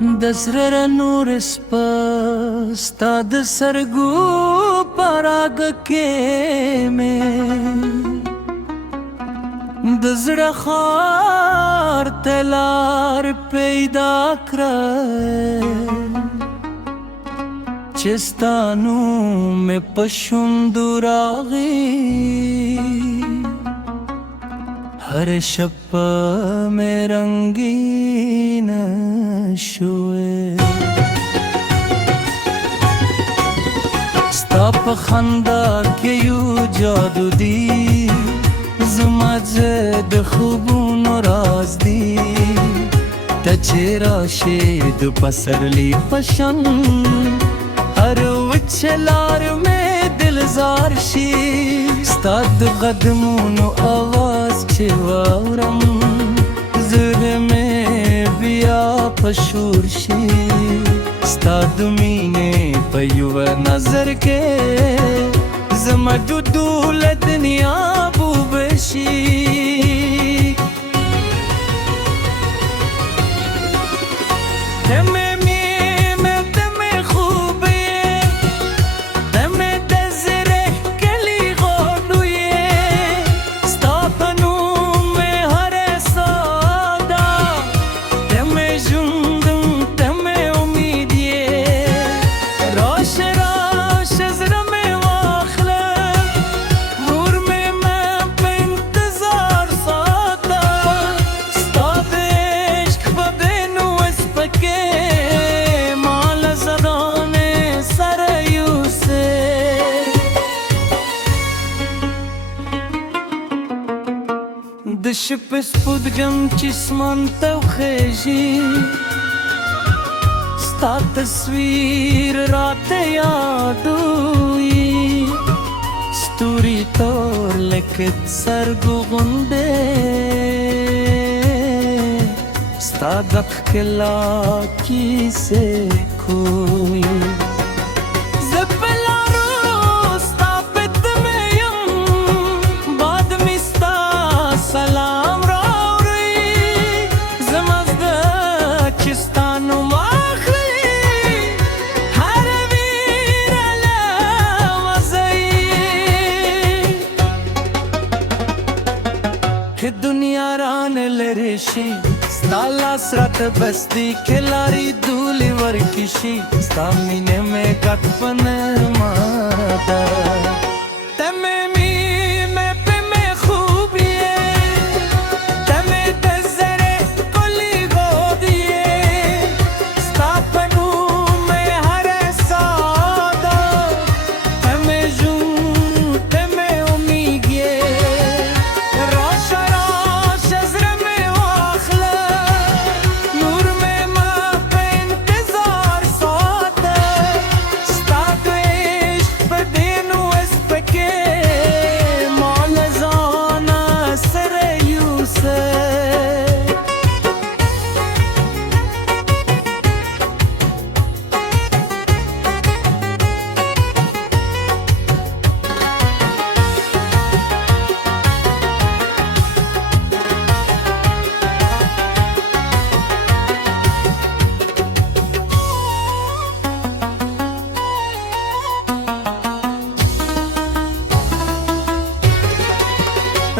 दसरा नूर स्पष्टा दसरगू पराग के में दजरा खार तलार पैदा करे चिस्तानू में पशुंदुरागी हर शप में रंगीन शुए स्ताप खंदा के यू जादू दी زمازد خوبون و راز دی تچرا شید پسرلی پشن هر وچلار میں دلزار شی ستاد قدمون و آواز چوارم زر میں بیا پشور شی ستاد مینے پیو نظر کے زمدو دول دنیا بوبشی تمہیں میں تمہیں خوبی تمہیں دزرے کلی غودوی ستاپنو میں ہر سادا تمہیں جندم تمہیں امیدی روش روش زرم دشپس پودگم چشمان تو خیجی ستا تصویر رات یادوی ستوری طور لکت سرگو غنده ستا دخ کلا کی سے کوئی سلام راوری زمازد چستانو ماخلی هر ویر علامزی که دنیا ران لرشی ستالا سرات بستی کلاری دولی ورکشی ستا مینه میں کتپن مادا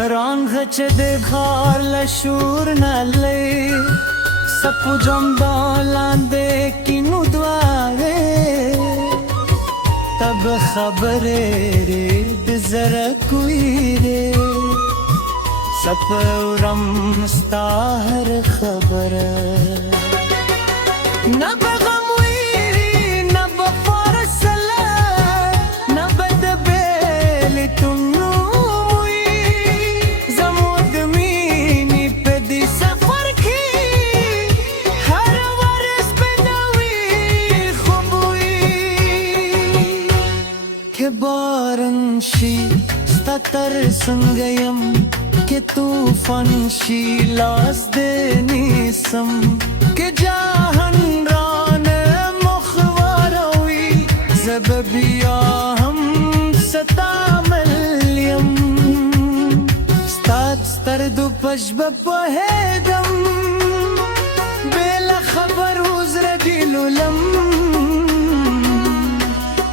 रंग चदे खार लशूर न ले सपु जम्बाला दे किनु द्वारे तब खबरे रे जरा कोई रे सपरम स्तार खबर न बगमवी न बफरसला न बदबेल तुम बारंशी स्तर संगयम के तूफान शीलास देनीसम के जाहन रान मुखवारोई जबबिया हम सतामल्यम स्ताद स्तरदु पशब पहेदम बेला खबर उजर लुलम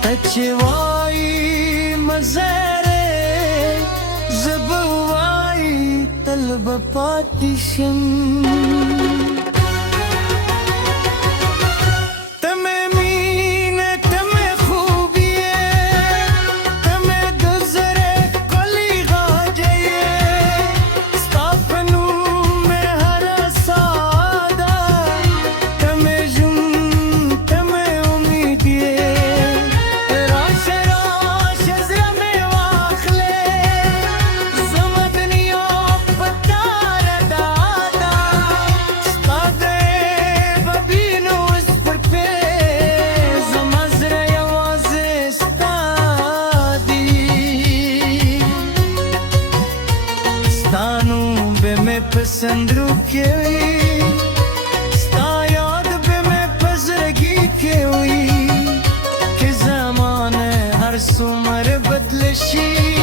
तचवाई मज़रे ज़बवाई तलब पातिशम पसंद रुके हुई स्ता याद पे मैं पसरगी के हुई कि ज़माने हर सुमर बदलशी